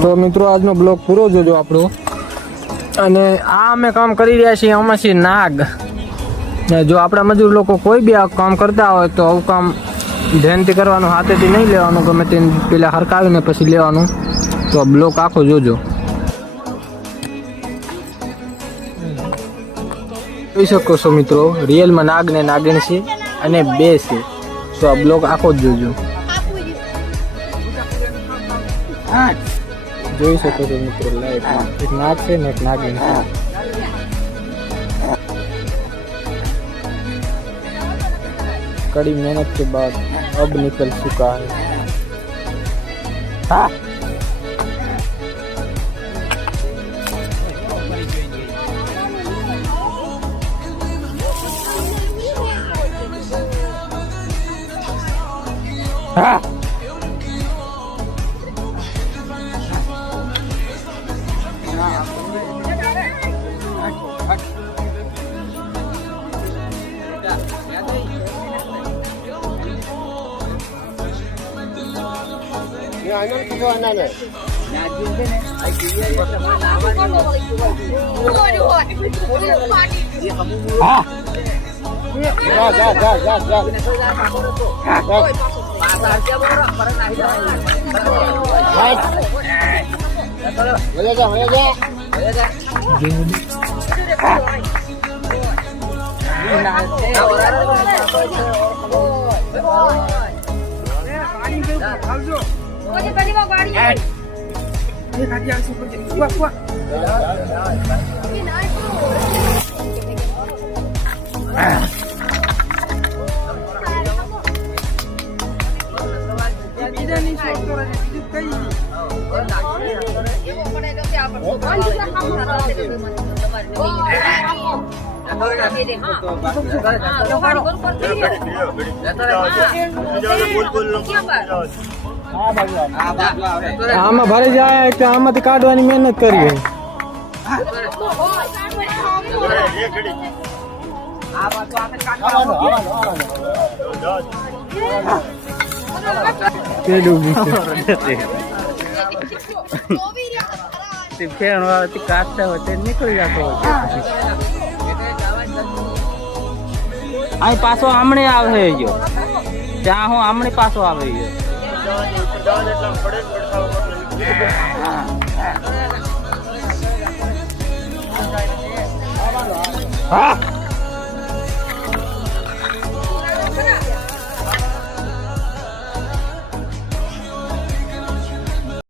તો મિત્રો આજનો બ્લોગ પૂરો જોજો આપણો। અને આ અમે કામ કરી રહ્યા છીએ આમાં છે નાગ। જો આપણા મજૂર લોકો કોઈ બી આ કામ કરતા હોય તો આવું કામ ધ્યાનથી કરવાનું, હાથેથી નહીં લેવાનું, ગમે તેને પેલા હરકાવીને પછી લેવાનું। તો બ્લોગ આખો જોજો। જોઈ શકો છો મિત્રો, રિયલમાં નાગ ને નાગિન છે અને બે છે। તો આ બ્લોગ આખો જ જોજો। જોઈ શકો છો મિત્રો, લાઈટ એક નાગ છે ને એક નાગિન છે। कड़ी मेहनत के बाद अब निकल चुका है। આમાં ભરી જાય કે આમાંથી કાઢવાની મહેનત કરી કાઢતા હોય તે નીકળી જતો અહીં પાછો આમણે આવે ગયો, ત્યાં હું આમણે પાછો આવે ગયો। હા